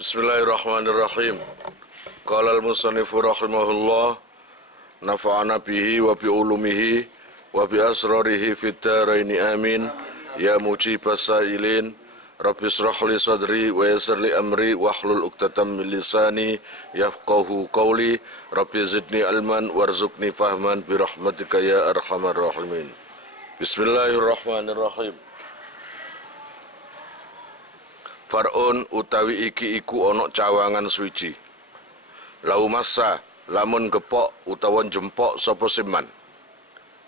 Bismillahirrahmanirrahim. Qala al-musannifu rahimahullah, nafa'ana bihi wa bi ulumihi wa bi asrarihi fid dharaini amin. Ya mujibas sa'ilin, Rabbi israh li sadri wa yassir li amri wahlul 'uqdatam min lisani yafqahu qawli. Rabbi zidni ilman warzuqni fahman bi rahmatika ya arhamar rahimin. Bismillahirrahmanirrahim. Far'un utawi iki iku onok cawangan suci. Lau massa lamun gepok utawa jempok sapa siman.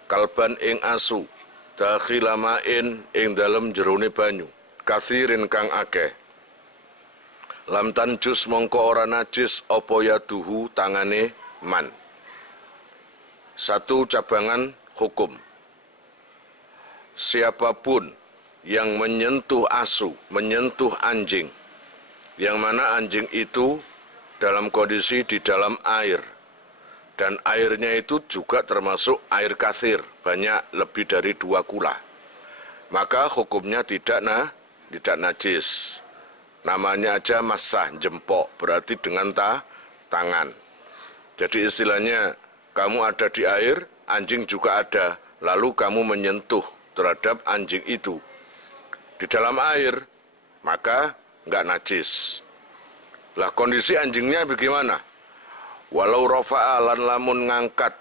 Kalban ing asu, dakhila ma'in ing dalem jerone banyu. Kathirin kang akeh. Lam tanjus mongko ora najis apa yaduhu tangane man. Satu cabangan hukum. Siapapun yang menyentuh asu, menyentuh anjing, yang mana anjing itu dalam kondisi di dalam air, dan airnya itu juga termasuk air kasir, banyak lebih dari 2 kula, maka hukumnya tidak najis. Namanya aja massah, jempok, berarti dengan tangan. Jadi istilahnya kamu ada di air, anjing juga ada, lalu kamu menyentuh terhadap anjing itu di dalam air, maka enggak najis. Lah kondisi anjingnya bagaimana? Walau rafa'a lan lamun ngangkat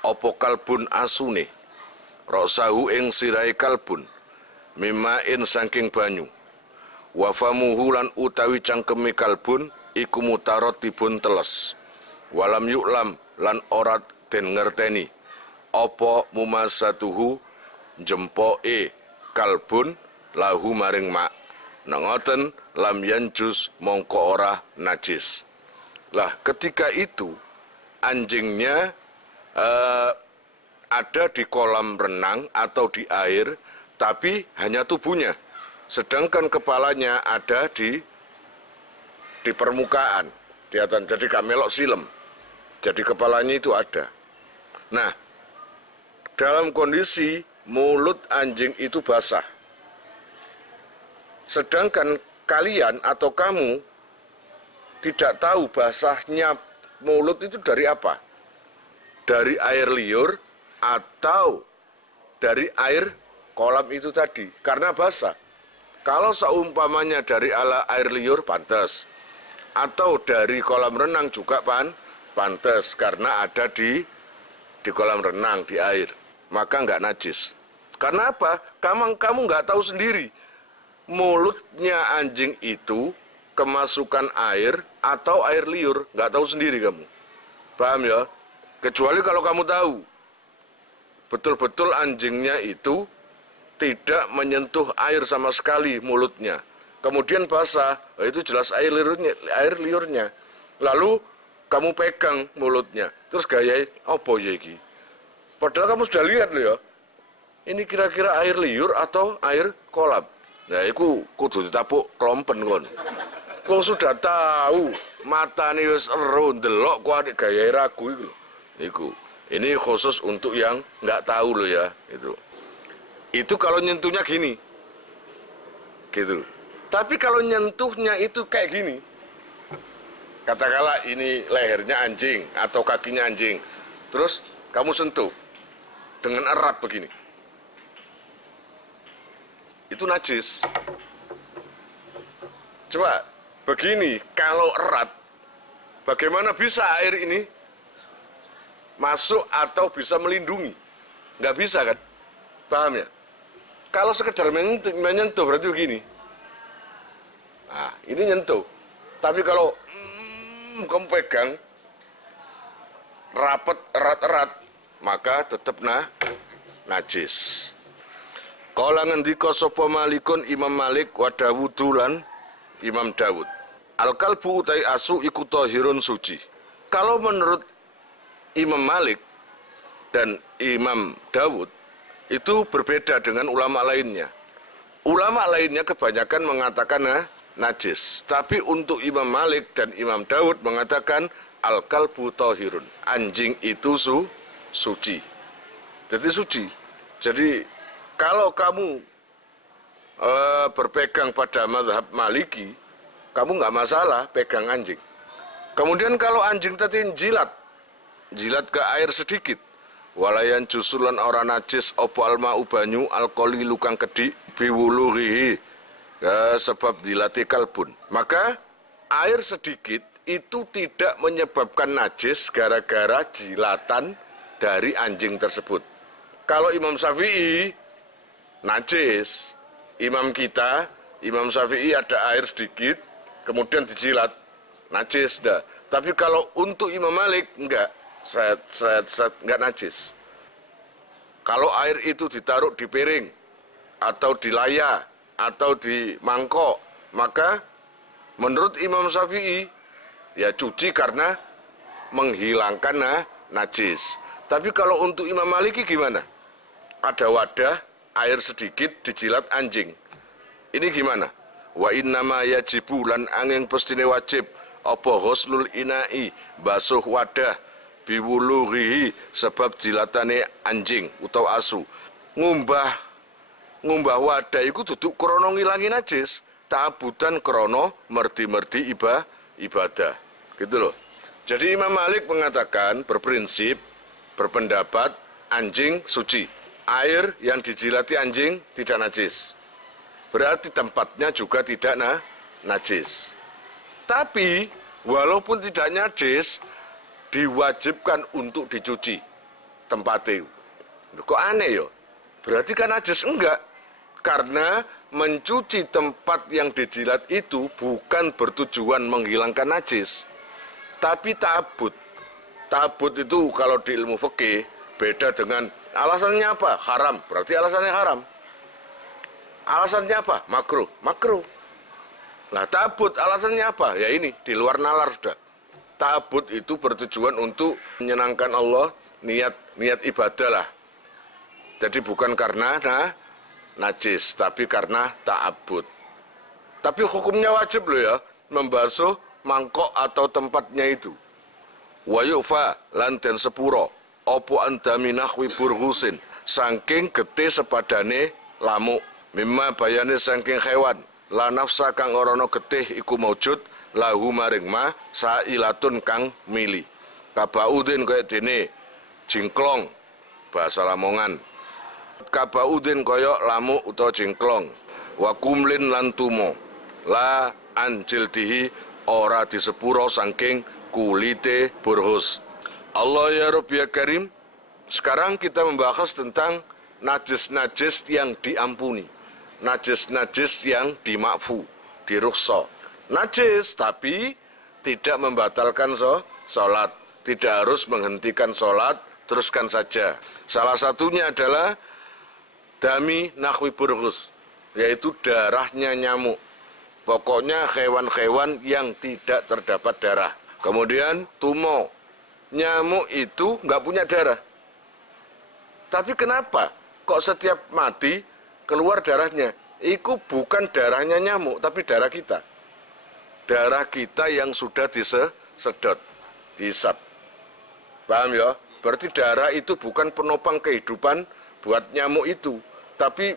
opo kalbun asune, rosahu ing sirai kalbun, mimain saking banyu, wafamuhu lan utawi cangkemi kalbun, iku mutarotibun teles, walam yuklam lan orat den ngerteni, opo mumasatuhu jempoke kalbun, lahu maring mak, nengoten lam yanjus mongko ora najis. Lah ketika itu anjingnya ada di kolam renang atau di air, tapi hanya tubuhnya, sedangkan kepalanya ada di permukaan, di atas, jadi kamelok silem, jadi kepalanya itu ada. Nah, dalam kondisi mulut anjing itu basah, sedangkan kalian atau kamu tidak tahu basahnya mulut itu dari apa? Dari air liur atau dari air kolam itu tadi, karena basah. Kalau seumpamanya dari air liur pantas, atau dari kolam renang juga pantas, karena ada di kolam renang, di air, maka nggak najis. Karena apa? Kamu nggak tahu sendiri mulutnya anjing itu kemasukan air atau air liur, nggak tahu sendiri kamu. Paham ya? Kecuali kalau kamu tahu betul-betul anjingnya itu tidak menyentuh air sama sekali mulutnya, kemudian basah, itu jelas air liurnya. Lalu kamu pegang mulutnya, terus gaya apa ya iki? Padahal kamu sudah lihat loh ya, ini kira-kira air liur atau air kolam. Nah, itu kudu ditapuk klompen kon. Kok sudah tahu matane wis ero ndelok kok adik gaya ragu iku. Iku. Ini khusus untuk yang nggak tahu loh ya, itu. Itu kalau nyentuhnya gini. Gitu. Tapi kalau nyentuhnya itu kayak gini. Katakanlah ini lehernya anjing atau kakinya anjing. Terus kamu sentuh dengan erat begini. Itu najis. Coba begini, kalau erat, bagaimana bisa air ini masuk atau bisa melindungi? Nggak bisa kan? Paham ya? Kalau sekedar menyentuh berarti begini. Nah, ini nyentuh. Tapi kalau kamu pegang rapat erat-erat, maka tetap najis. Kala ngendika sapa Malikun Imam Malik wa Dawudu lan Imam Dawud. Al-kalbu utai asu iku tahirun suci. Kalau menurut Imam Malik dan Imam Dawud itu berbeda dengan ulama lainnya. Ulama lainnya kebanyakan mengatakan najis, tapi untuk Imam Malik dan Imam Dawud mengatakan al-kalbu tahirun. Anjing itu suci. Jadi suci. Jadi kalau kamu berpegang pada mazhab Maliki, kamu nggak masalah pegang anjing. Kemudian kalau anjing tadi jilat ke air sedikit, walayan jusulan orang najis opo alma ubanyu alkoli lukang kedi biwuluhihi, ya, sebab dilati kalbun. Maka air sedikit itu tidak menyebabkan najis gara-gara jilatan dari anjing tersebut. Kalau Imam Syafi'i najis, imam kita, Imam Syafi'i ada air sedikit, kemudian dijilat, najis dah. Tapi kalau untuk Imam Malik enggak, enggak najis. Kalau air itu ditaruh di piring atau di laya atau di mangkok, maka menurut Imam Syafi'i ya cuci karena menghilangkan najis. Tapi kalau untuk Imam Maliki gimana? Ada wadah, air sedikit dijilat anjing. Ini gimana? Wa innama yajibu lan angin pestine wajib apa ghuslul inai, basuh wadah biwuluhihi sebab jilatane anjing utawa asu. Ngumbah wadah iku duduk krana ngilangi najis, ta'abudan krana merdi-merdi ibadah. Gitu loh. Jadi Imam Malik mengatakan berprinsip, berpendapat anjing suci. Air yang dijilati anjing tidak najis. Berarti tempatnya juga tidak najis. Tapi walaupun tidak najis, diwajibkan untuk dicuci tempatnya. Kok aneh ya? Berarti kan najis? Enggak. Karena mencuci tempat yang dijilat itu bukan bertujuan menghilangkan najis, tapi ta'abud. Ta'abud itu kalau di ilmu fikih beda dengan alasannya apa? Haram, berarti alasannya haram. Alasannya apa? Makruh, makruh. Nah, ta'abud alasannya apa? Ya ini, di luar nalar sudah. Ta'abud itu bertujuan untuk menyenangkan Allah, niat ibadah lah. Jadi bukan karena najis, tapi karena ta'abud. Tapi hukumnya wajib loh ya, membasuh mangkok atau tempatnya itu. Wa yu'fa lan den sepuro opo andaminah wiburhusin saking gete sepadane lamuk, mimma bayane saking hewan la nafsa kang orono getih iku maujud lahu maring ma sailatun kang mili. Kabaudin kaya dene jingklong bahasa Lamongan. Kabaudin kaya lamuk utawa jingklong. Wa kumlin lan tumo la anjildihi ora disepuro saking kulite burhus. Allah ya Rabbi ya Karim. Sekarang kita membahas tentang najis-najis yang diampuni, najis-najis yang dimakfu, dirukhsah. Najis tapi tidak membatalkan sholat, tidak harus menghentikan sholat, teruskan saja. Salah satunya adalah dami nahwi burhus, yaitu darahnya nyamuk. Pokoknya hewan-hewan yang tidak terdapat darah. Kemudian tumo, nyamuk itu nggak punya darah. Tapi kenapa kok setiap mati keluar darahnya? Itu bukan darahnya nyamuk, tapi darah kita. Darah kita yang sudah disedot, dihisap. Paham ya? Berarti darah itu bukan penopang kehidupan buat nyamuk itu, tapi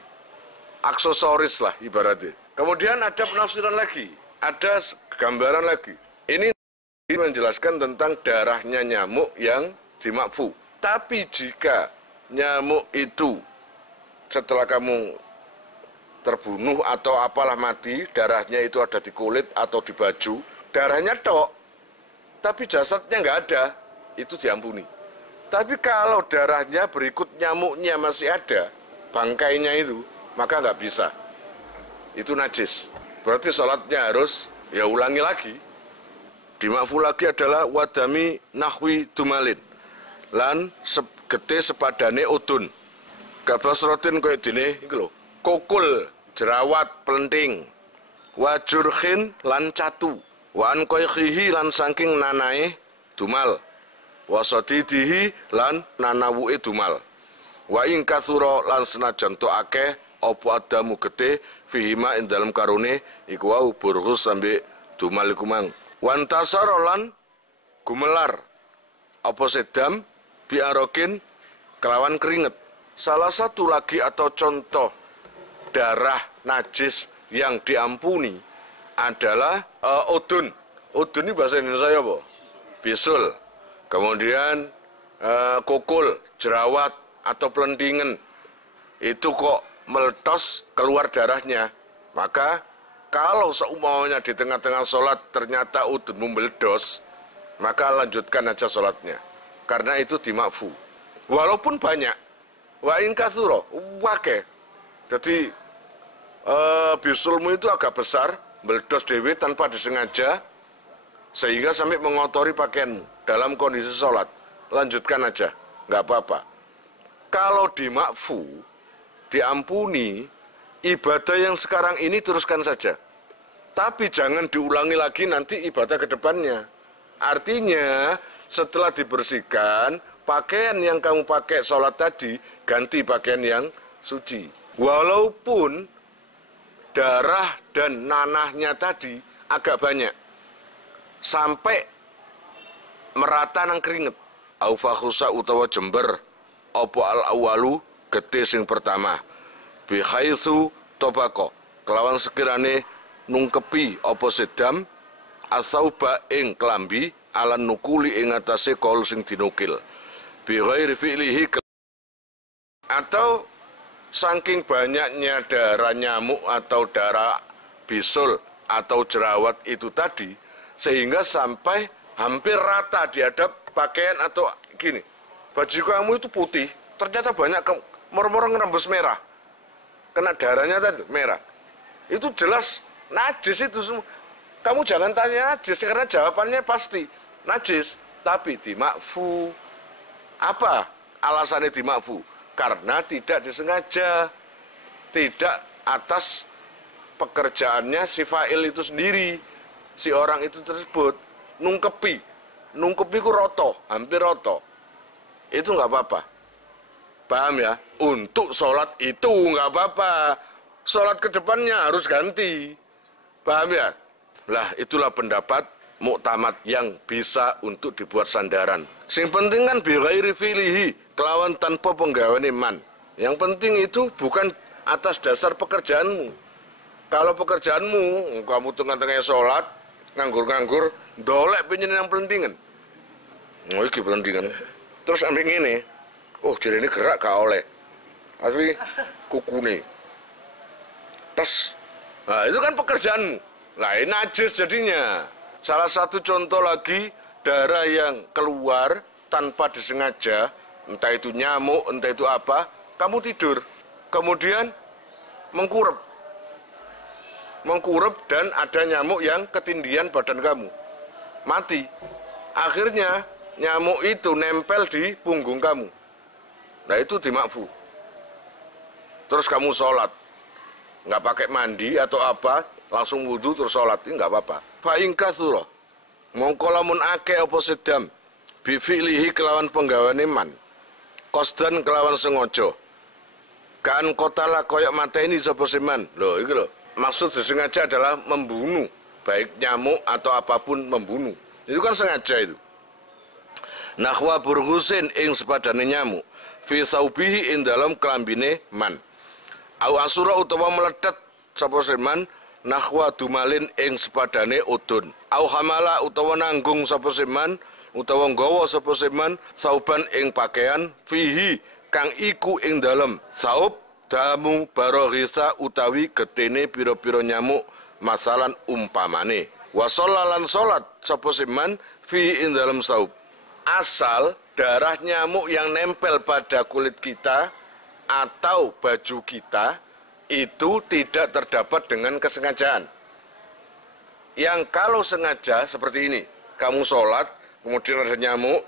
aksesoris lah ibaratnya. Kemudian ada penafsiran lagi, ada gambaran lagi. Ini menjelaskan tentang darahnya nyamuk yang dimakfu. Tapi jika nyamuk itu setelah kamu terbunuh atau apalah mati, darahnya itu ada di kulit atau di baju, darahnya tok, tapi jasadnya nggak ada, itu diampuni. Tapi kalau darahnya berikut nyamuknya masih ada, bangkainya itu, maka nggak bisa. Itu najis. Berarti sholatnya harus ya ulangi lagi. Dimakfu lagi adalah wadami nahwi dumalin lan gete sepadane udun. Gabas rotin kaya dene iki lho. Kokul, jerawat, pelenting. Wajurkhin lan catu. Wa an qayhihi lan saking nanae dumal. Wasadidihi lan nanawuke dumal. Wa ing katsura lan senajan to akeh apa adamu gete fihima ing dalem karone iku wau burghus sambe dumal iku mang. Wantasarolan gumelar apa sedam biarokin kelawan keringet. Salah satu lagi atau contoh darah najis yang diampuni adalah udun. Udun ini bahasa Indonesia apa? Bisul. Kemudian kokul, jerawat atau pelentingan. Itu kok meledos keluar darahnya. Maka kalau seumpamanya di tengah-tengah sholat ternyata udun meledos, maka lanjutkan aja sholatnya. Karena itu dimakfu. Walaupun banyak. Wa in katsura, wake. Jadi bisulmu itu agak besar, meledos dewe tanpa disengaja, sehingga sampai mengotori pakaianmu dalam kondisi sholat. Lanjutkan aja, nggak apa-apa. Kalau dimakfu, diampuni, ibadah yang sekarang ini teruskan saja. Tapi jangan diulangi lagi nanti ibadah ke depannya. Artinya setelah dibersihkan, pakaian yang kamu pakai sholat tadi, ganti pakaian yang suci. Walaupun darah dan nanahnya tadi agak banyak, sampai merata nang keringet. Aufakhusa utawa jember, opo al-awalu, gede sing pertama. Bihaitsu tobako, kelawan sekirane nungkepi opo sedam, asauba ing klambi, alan nukuli ing atase kol sing dinukil. Bighairi fi'lihi, atau saking banyaknya darah nyamuk atau darah bisul atau jerawat itu tadi, sehingga sampai hampir rata di hadap pakaian atau gini, baju kamu itu putih, ternyata banyak mor-mor ngerembes merah, kena darahnya tadi merah, itu jelas najis itu semua. Kamu jangan tanya najis karena jawabannya pasti najis, tapi dimakfu. Apa alasannya dimakfu? Karena tidak disengaja, tidak atas pekerjaannya si fa'il itu sendiri, si orang itu tersebut. Nungkepi ku roto, hampir roto, itu nggak apa-apa. Paham ya? Untuk sholat itu nggak apa-apa, sholat ke depannya harus ganti. Paham ya? Lah itulah pendapat muktamad yang bisa untuk dibuat sandaran. Sing penting kan bighairi fi'lihi, kelawan tanpa penggaweane man. Yang penting itu bukan atas dasar pekerjaanmu. Kalau pekerjaanmu, kamu tengah-tengah sholat, nganggur-nganggur, dolek penyen yang pelentingan. Oh iki pelentingan. Terus ambil ini, oh jadi ini gerak gak oleh. Tapi kukune. Tes. Nah itu kan pekerjaanmu. Nah ini najis jadinya. Salah satu contoh lagi, darah yang keluar tanpa disengaja, entah itu nyamuk, entah itu apa, kamu tidur, kemudian mengkurep dan ada nyamuk yang ketindihan badan kamu, mati. Akhirnya nyamuk itu nempel di punggung kamu. Nah itu dimakfu. Terus kamu sholat, nggak pakai mandi atau apa, langsung wudhu terus sholat, ini nggak apa-apa. Fa'in katsura, mongko lamun ake apa sedam, bifi'lihi kelawan penggawane man, qasdan kelawan sengaja, kan kotala koyok mateni sapa seman. Loh iki lho, maksud disengaja adalah membunuh, baik nyamuk atau apapun membunuh. Itu kan sengaja itu. Nahwa burghusin ing sepadane nyamuk, fi saubihi ing dalam kelambine man. Au asura utawa meledet sapa seman, nahwa dumalin ing sepadane udun. Au hamala utawa nanggung sapa seman, utawa nggawa sapa seman sauban ing pakaian fihi kang iku ing dalem saub damu baroghisa utawi getene pira-pira nyamuk masalan umpamane. Wa shallalan salat sapa seman fihi ing dalem saub. Asal darah nyamuk yang nempel pada kulit kita atau baju kita itu tidak terdapat dengan kesengajaan. Yang kalau sengaja seperti ini, kamu sholat, kemudian ada nyamuk,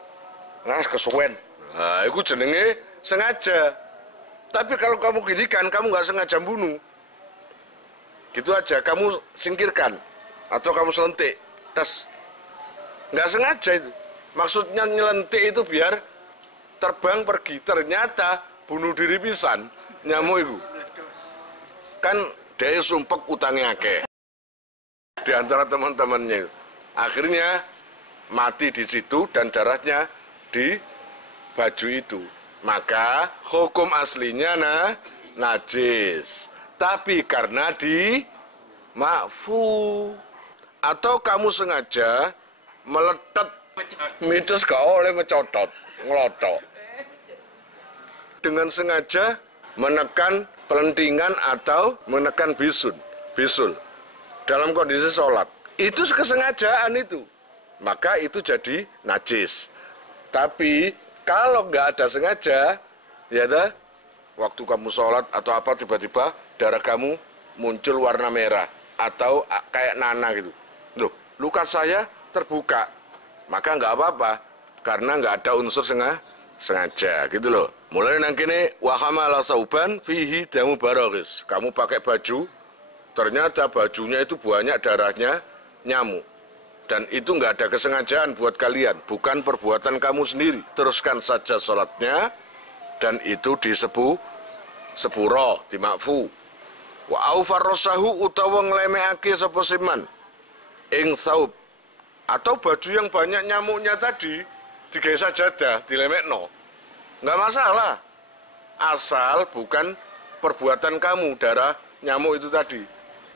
nah kesuwen, nah itu jenenge sengaja. Tapi kalau kamu ginikan, kamu nggak sengaja bunuh, gitu aja, kamu singkirkan, atau kamu selentik, tes, nggak sengaja itu. Maksudnya nyelentik itu biar terbang pergi, ternyata bunuh diri pisan nyamuk itu. Kan dia sumpek utangnya akeh di antara teman-temannya. Akhirnya mati di situ dan darahnya di baju itu. Maka hukum aslinya najis. Tapi karena Makfu. Atau kamu sengaja meletet, mitos gak oleh mecotot, ngelotok. Dengan sengaja menekan pelentingan atau menekan bisul dalam kondisi sholat. Itu kesengajaan itu. Maka itu jadi najis. Tapi kalau nggak ada sengaja, ya dah, waktu kamu sholat atau apa tiba-tiba darah kamu muncul warna merah atau kayak nana gitu. Loh, luka saya terbuka. Maka nggak apa-apa karena nggak ada unsur sengaja gitu loh. Mulai nang kene wa hamala sauban fihi damu baroris. Kamu pakai baju, ternyata bajunya itu banyak darahnya nyamuk. Dan itu nggak ada kesengajaan buat kalian, bukan perbuatan kamu sendiri. Teruskan saja sholatnya, dan itu sepuro, dimakfu. Wa aufar rosahu utawa nglemeake sapa siman ing saub. Atau baju yang banyak nyamuknya tadi, digawe sajadah, dilemekno. Nggak masalah. Asal bukan perbuatan kamu, darah nyamuk itu tadi.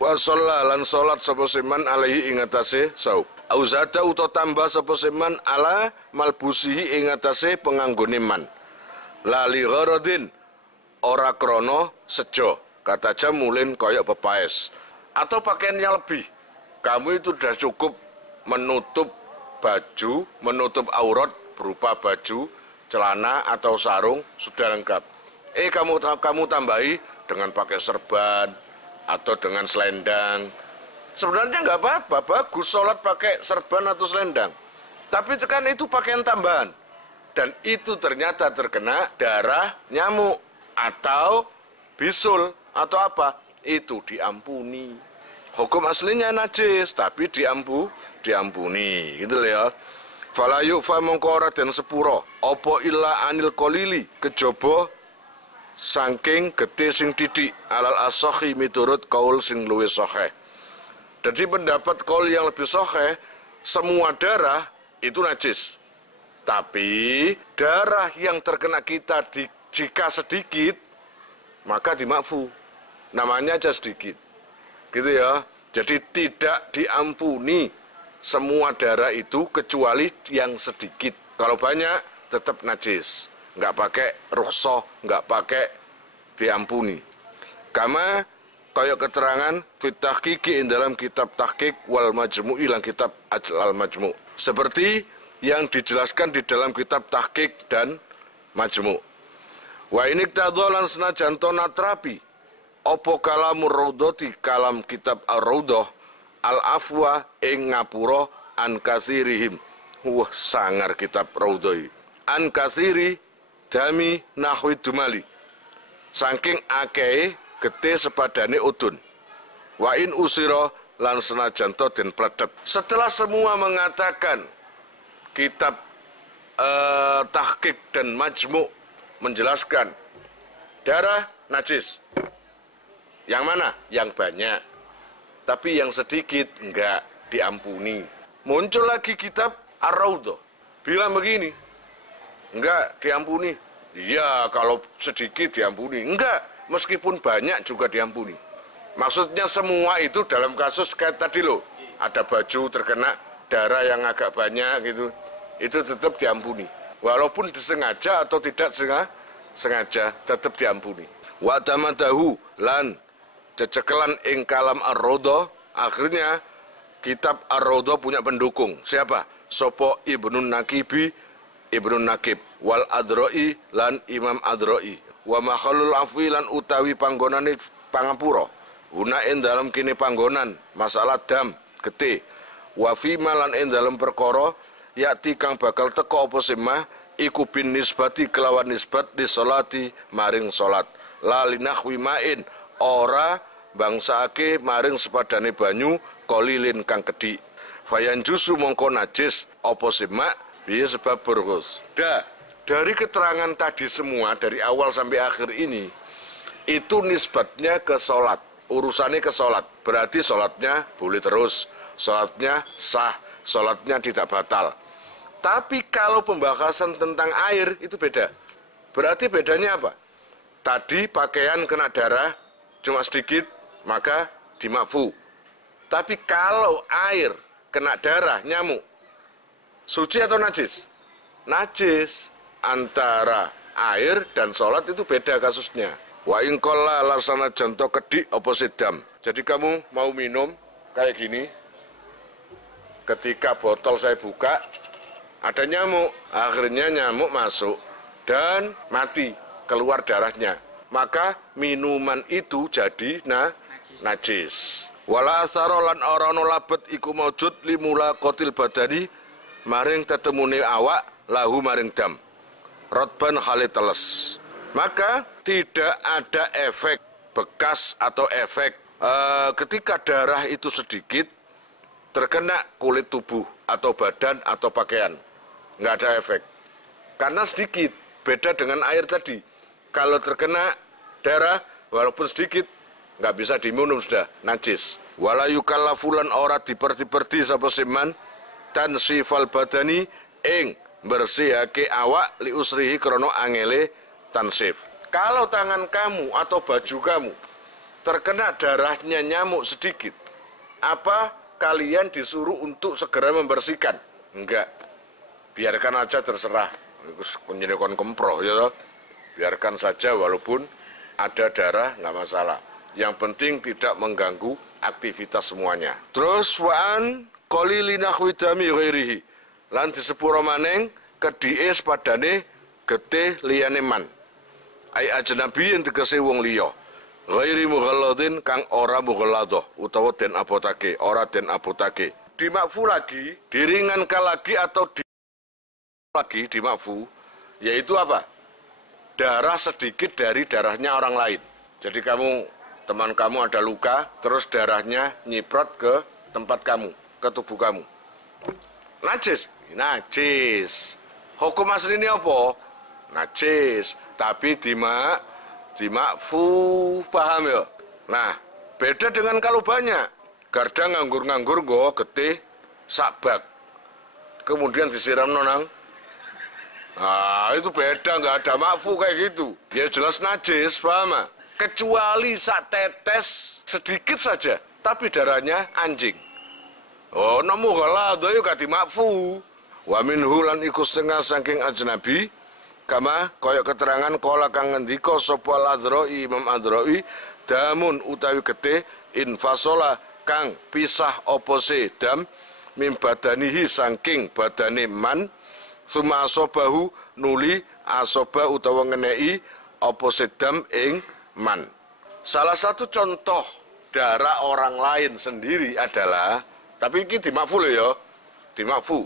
Wa sholla lan sholat sapa siman alaihi ing atase saub. Auzada uta tambah sapa seman ala malbusihi ing atase penganggone man. Lali gharadin ora krana sejo, kata jamulin kaya pepaes. Atau pakaian yang lebih. Kamu itu sudah cukup menutup baju, menutup aurat berupa baju, celana atau sarung sudah lengkap. Kamu tambahi dengan pakai serban atau dengan selendang. Sebenarnya nggak apa-apa, bagus sholat pakai serban atau selendang. Tapi kan itu pakaian tambahan. Dan itu ternyata terkena darah nyamuk atau bisul atau apa. Itu diampuni. Hukum aslinya najis, tapi diampuni. Gitu loh ya. Fala yu'fa mongko ora den sepuro. Apa illa anil kolili kejaba saking getih sing titik alal asohi miturut kaul sing luwih sahih. Jadi pendapat kaul yang lebih sahih, semua darah itu najis. Tapi darah yang terkena kita jika sedikit, maka dimakfu. Namanya aja sedikit. Gitu ya. Jadi tidak diampuni semua darah itu kecuali yang sedikit. Kalau banyak tetap najis. Nggak pakai rukhsah, nggak pakai diampuni. Kama kaya keterangan fit tahqiqi dalam kitab tahqiq wal majmu'i lan kitab al majmu'. Seperti yang dijelaskan di dalam kitab tahqiq dan majmu'. Wa ini tadzalan senajan tona terapi. Apa kalamur raudhati kalam kitab ar-raudhah al-afwa ing ngapura an kasirihim. Wah sangar kitab raudhah. An kasiri dami nahwi dumali. Saking akeh getih sepadane udun. Wa in usira lan senajan to den pledet. Setelah semua mengatakan kitab tahqiq dan majmu' menjelaskan darah najis. Yang mana? Yang banyak. Tapi yang sedikit enggak diampuni. Muncul lagi kitab Ar-Raudhah. Bilang begini. Enggak diampuni. Iya, kalau sedikit diampuni. Enggak. Meskipun banyak juga diampuni. Maksudnya semua itu dalam kasus kayak tadi loh. Ada baju terkena darah yang agak banyak gitu. Itu tetap diampuni. Walaupun disengaja atau tidak sengaja tetap diampuni. Wa tamadahu lan cecekelan ing kalam Ar-Raudhah. Akhirnya kitab Ar-Raudhah punya pendukung. Siapa? Sopo Ibnun Nakibi, Ibnun Nakib. Wal Adroi lan Imam Adroi. Wa makhalul afwi lan utawi panggonane pangapura. Gunain dalam kini panggonan masalah dam getih. Wa fi malan ing dalam perkara yakti kang bakal teka apa simah iku bin nisbati kelawan nisbat di salati maring salat. La linahwi main ora bangsake maring sepadane banyu kolilin kang kedhi. Fayan jusu mongko najis apa simah biya sebab burghus. Dari keterangan tadi semua, dari awal sampai akhir ini, itu nisbatnya ke sholat. Urusannya ke sholat. Berarti sholatnya boleh terus. Sholatnya sah. Sholatnya tidak batal. Tapi kalau pembahasan tentang air, itu beda. Berarti bedanya apa? Tadi pakaian kena darah, cuma sedikit, maka dimakfu. Tapi kalau air kena darah nyamuk, suci atau najis? Najis. Antara air dan sholat itu beda kasusnya. Wa ingkola lasana janto kedik oposidam. Jadi kamu mau minum kayak gini, ketika botol saya buka, ada nyamuk. Akhirnya nyamuk masuk dan mati, keluar darahnya. Maka minuman itu jadi najis. Wala asarolan orono labet iku maujud limula kotil badani maring tetemune awak lahu maring dam. Rotban haliteles. Maka tidak ada efek bekas atau efek ketika darah itu sedikit terkena kulit tubuh atau badan atau pakaian. Nggak ada efek. Karena sedikit, beda dengan air tadi. Kalau terkena darah, walaupun sedikit, nggak bisa diminum sudah, najis. Wala yukallafulan ora diperti-perti sapa siman tan sifal badani ing bersihake awak li usrihi krono angele tansif. Kalau tangan kamu atau baju kamu terkena darahnya nyamuk sedikit, apa kalian disuruh untuk segera membersihkan? Enggak. Biarkan aja terserah. Penyenikon kemproh ya. Biarkan saja walaupun ada darah nggak masalah. Yang penting tidak mengganggu aktivitas semuanya. Terus waan qalili nahwi dami ghairihi. Lan disepuro maneng kedhike padane getih liyane man. Ai ajnabi yang tegese wong liya. Ghairi mughalladin kang ora mughalladah utawa den abotake, ora den abotake. Dimakfu lagi, diringankan lagi atau lagi dimakfu, yaitu apa? Darah sedikit dari darahnya orang lain. Jadi teman kamu ada luka, terus darahnya nyiprot ke tempat kamu, ke tubuh kamu. Najis? Najis. Hukum asli ini apa? Najis. Tapi dimakfu, paham ya? Nah, beda dengan kalau banyak. Garda nganggur-nganggur go getih sakbak. Kemudian disiram nonang. Nah, itu beda, nggak ada makfu kayak gitu. Ya jelas najis, paham? Kecuali sak tetes sedikit saja, tapi darahnya anjing. Oh, nemu gala doyo gak dimakfu. Wa minhu lan iku setengah saking ajnabi, kama kaya keterangan kala kang ngendika sapa al-Adrai Imam Adrai, damun utawi getih infasola kang pisah opose dam mim badanihi saking badane man suma asobahu nuli asoba utawa ngenei opose dam ing man. Salah satu contoh darah orang lain sendiri adalah, tapi ini dimakfu loh ya, dimakfu.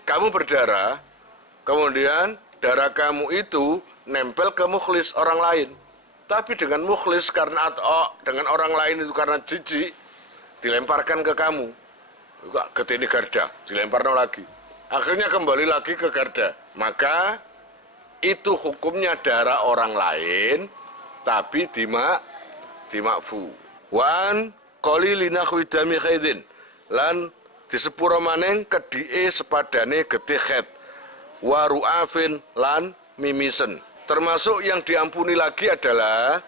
Kamu berdarah, kemudian darah kamu itu nempel ke mukhlis orang lain. Tapi dengan mukhlis karena atau dengan orang lain itu karena jijik, dilemparkan ke kamu. Juga getih garda, dilemparkan lagi. Akhirnya kembali lagi ke garda. Maka itu hukumnya darah orang lain, tapi dimakfu. Wan qalili nahwi dami khaidin lan disepuro maneng kedhike sepadane getih khaid. Wa ru'afin lan mimisen. Termasuk yang diampuni lagi adalah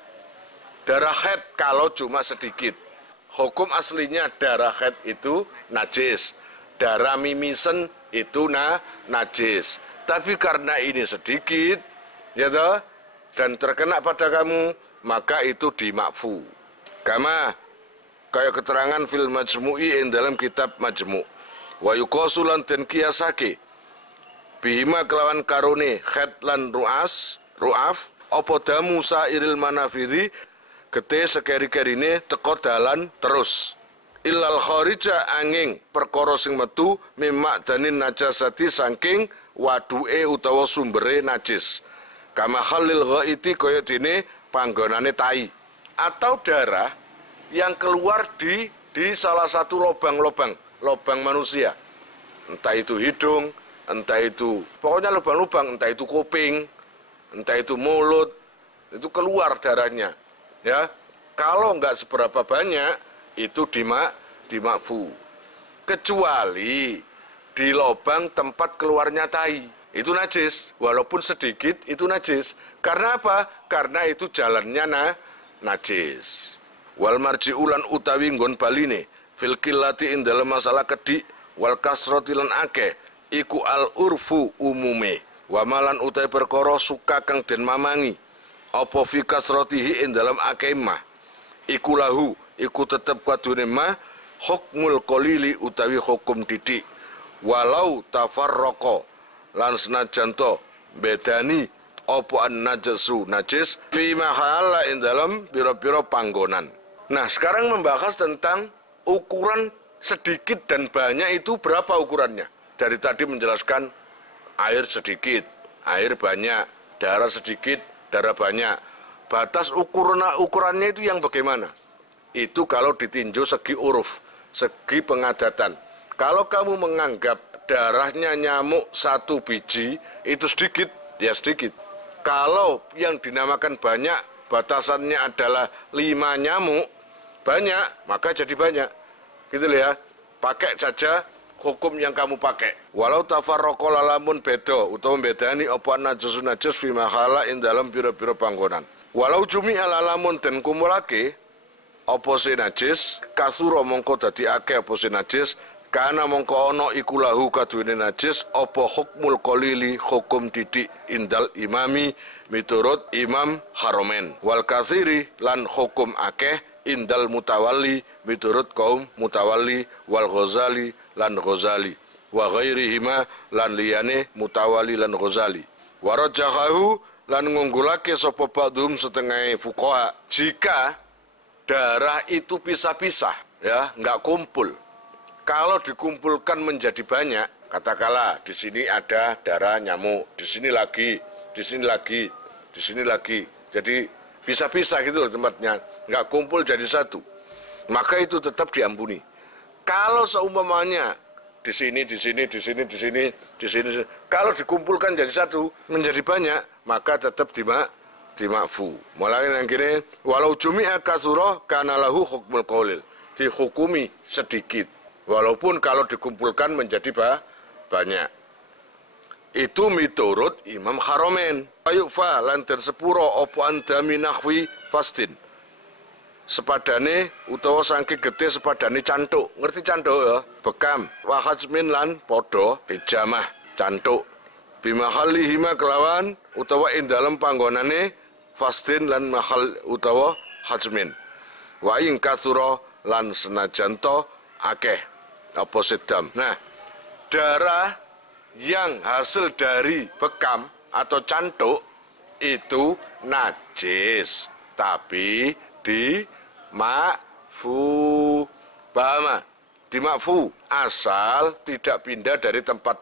darah haid kalau cuma sedikit. Hukum aslinya darah haid itu najis. Darah mimisen itu najis. Tapi karena ini sedikit, ya toh, dan terkena pada kamu, maka itu dimakfu. Kama kayak keterangan fil majmu'i ing dalam kitab majmu'. Wa yuqasulan den kiasake bihima kelawan karone khat lan ru'af apa damu sairil manafidhi getih sekeri-kerine teko dalan terus illal kharija angin perkara sing metu mimak danin najasati saking waduke utawa sumbere najis kama khalil ghaiti kaya dene panggonane tai atau darah yang keluar di salah satu lubang manusia, entah itu hidung, entah itu pokoknya lubang-lubang, entah itu kuping, entah itu mulut, itu keluar darahnya, ya. Kalau nggak seberapa banyak itu dimakfu, kecuali di lubang tempat keluarnya tai, itu najis, walaupun sedikit itu najis. Karena apa? Karena itu jalannya najis. Wal marji'ulan utawi nggon baline fil qillati ing dalem masalah kedik wal kasrati lan akeh iku al urfu umume wa malan utai perkara suka kang den mamangi apa fi kasratihi ing dalem akeh mah iku lahu iku tetep kadune mah hukmul qalili utawi hukum didik walau tafarraqa lan senajan to bedani apa an najasu najis fi mahala ing dalem pira-pira panggonan. Nah, sekarang membahas tentang ukuran sedikit dan banyak itu berapa ukurannya. Dari tadi menjelaskan air sedikit, air banyak, darah sedikit, darah banyak. Batas ukurannya itu yang bagaimana? Itu kalau ditinjau segi uruf, segi pengadatan. Kalau kamu menganggap darahnya nyamuk 1 biji itu sedikit, ya sedikit. Kalau yang dinamakan banyak, batasannya adalah 5 nyamuk, banyak, maka jadi banyak. Gitu ya. Pakai saja hukum yang kamu pakai. Walau tafarraqa lalamun beda utawa bedani apa najasun najis fi mahala ing dalam pira-pira panggonan. Walau jumi'a lalamun den kumulake apa se najis, kasura mongko dadi akeh apa se najis, kana mongko ana iku lahu kaduwene najis apa hukmul qalili hukum didik indal imami miturut Imam Haromen wal katsiri lan hukum akeh indal mutawalli miturut kaum mutawalli wal Ghazali lan Ghazali wa ghairihima lan liyane mutawalli lan Ghazali wa rajahahu lan ngunggulake sapa ba'dhum setengah fuqaha jika darah itu pisah-pisah ya enggak kumpul. Kalau dikumpulkan menjadi banyak, katakanlah di sini ada darah nyamuk, di sini lagi, di sini lagi, di sini lagi. Jadi pisah-pisah gitu loh tempatnya, nggak kumpul jadi satu. Maka itu tetap diampuni. Kalau seumpamanya di sini, di sini, di sini, di sini, di sini, kalau dikumpulkan jadi satu, menjadi banyak, maka tetap dimakfu. Mulai yang gini, walau jumi'a kasuro kana lahu hukmul qaulil, dihukumi sedikit. Walaupun kalau dikumpulkan menjadi banyak. Itu miturut Imam Haromen. Ayufa lanten sepuro opo andami nahwi fastin. Sepadane utawa sangke gede sepadane cantuk. Ngerti cantuk ya? Bekam. Wahajmin lan podo hijamah cantuk. Bimahali hima kelawan utawa indalem panggonane fastin lan mahal utawa hajmin. Wa ing kasuro lan senajanto akeh. Aposidam. Nah, darah yang hasil dari bekam atau cantuk itu najis, tapi dimakfu. Paham? Dimakfu asal tidak pindah dari tempat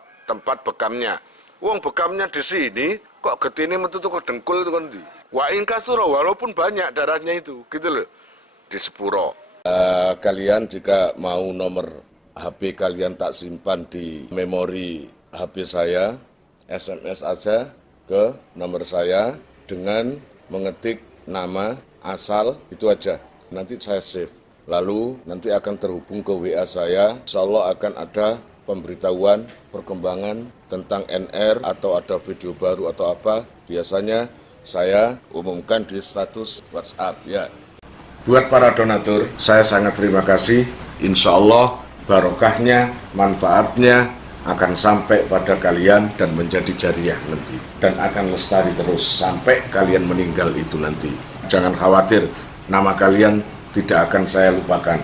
bekamnya. Wong bekamnya di sini, kok getine metu kok dengkul itu kan di. Wa ing kasura walaupun banyak darahnya itu, gitu loh. Di sepuro. Kalian jika mau nomor HP kalian tak simpan di memori HP saya, SMS aja ke nomor saya dengan mengetik nama asal itu aja. Nanti saya save. Lalu nanti akan terhubung ke WA saya. Insya Allah akan ada pemberitahuan perkembangan tentang NR atau ada video baru atau apa. Biasanya saya umumkan di status WhatsApp ya. Buat para donatur, saya sangat terima kasih. Insya Allah barokahnya, manfaatnya akan sampai pada kalian dan menjadi jariah nanti. Dan akan lestari terus sampai kalian meninggal itu nanti. Jangan khawatir, nama kalian tidak akan saya lupakan.